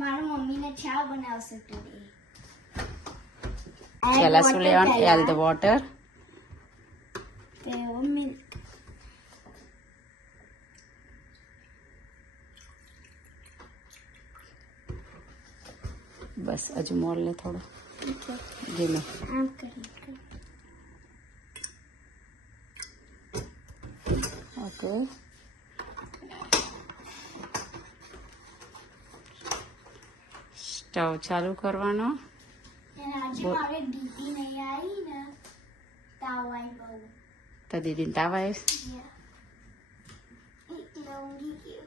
મારા મમ્મીને ચા બનાવશે today. પહેલા શું લેવાનું? L the water. milk. બસ હજુ મોર લે થોડો. ધીમે. ઓકે. સ્ટવ ચાલુ કરવાનો. આજે મારે દીદી નહીં આવી ને તાવ આવી બહુ. તો દીદીને તાવ આવે? એટલે ઊંઘી ગયો.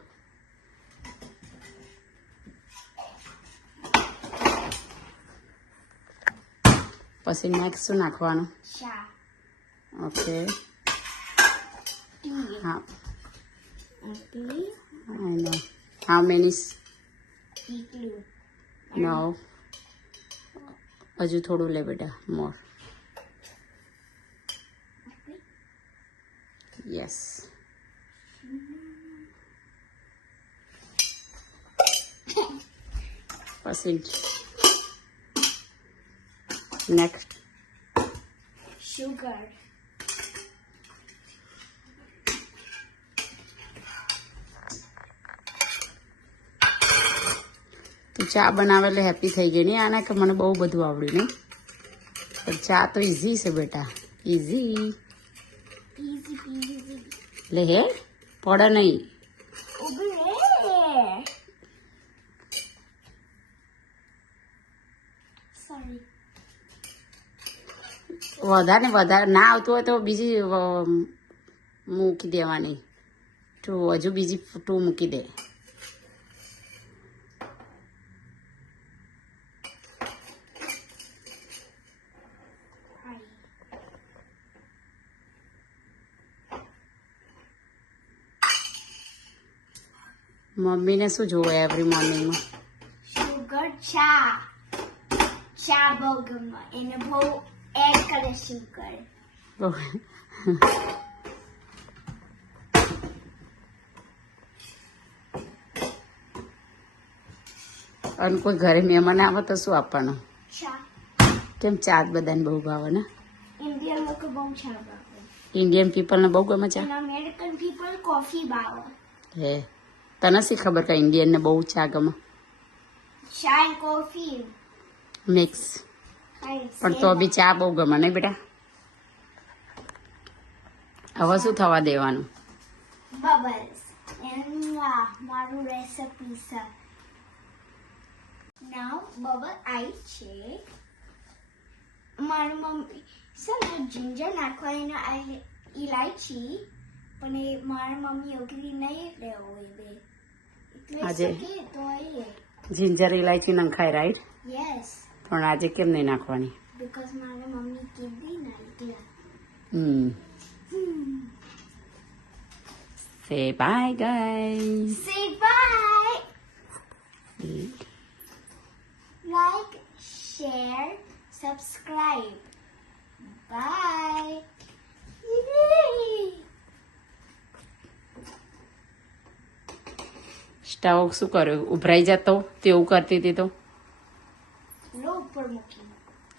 પછી નેક્સ્ટ શું નાખવાનું? ચા. ઓકે. હા. Okay. I know. How many? Igloo. No. હજુ થોડું લે બેટા. મોર. Yes. પછી નેક્સ્ટ Sugar. તું ચા બનાવે એટલે હેપી થઈ ગઈ નહીં આના કે મને બહુ બધું આવડ્યું નહીં પણ ચા તો ઇઝી છે બેટા ઇઝી Easy peasy. લે હે પડે નહીં Sorry. વધારે ને વધારે ના આવતું હોય તો બીજી મૂકી દેવાની હજુ બીજી 2 મૂકી દે મમ્મીને શું જોવે એવરી મોર્નિંગમાં Sugar ચા. ચા બહુ ગમે. એને બહુ એડ કરે sugar. અને કોઈ ઘરે મહેમાન આવે તો શું આપવાનું? ચા. કેમ ચા બધાને બહુ ભાવે ને? ઇન્ડિયન લોકો બહુ ચા ભાવે. ઇન્ડિયન પીપલને બહુ ગમે ચા? અને અમેરિકન પીપલ કોફી ભાવે. હે તને શી ખબર કે ઇન્ડિયનને બહુ ચા ગમે? ચા and coffee. મિક્સ પણ તો બી ચા બહુ ગમે નહીં બેટા? હવે શું થવા દેવાનું? Bubbles. And મારું રેસીપી છે. Now bubble I check. મારી મમ્મી છે ને જિંજર નાખવા એને ઇલાયચી પણ એ મારી મમ્મી ઓગળી નહીં લેવો હોય બે એટલે આજે કે તો એ જિંજર ઇલાયચી નખાય રાઈટ યસ પણ આજે કેમ નહીં નાખવાની? બીકોઝ મારી મમ્મી કીધી ને એટલે Say bye guys. say bye. Like, share, subscribe. Bye. Stove શું કર્યું? ઉભરાઈ જતો તેવું કરતી હતી તો લો ઉપર મૂકી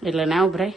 એટલે ના ઉભરાય.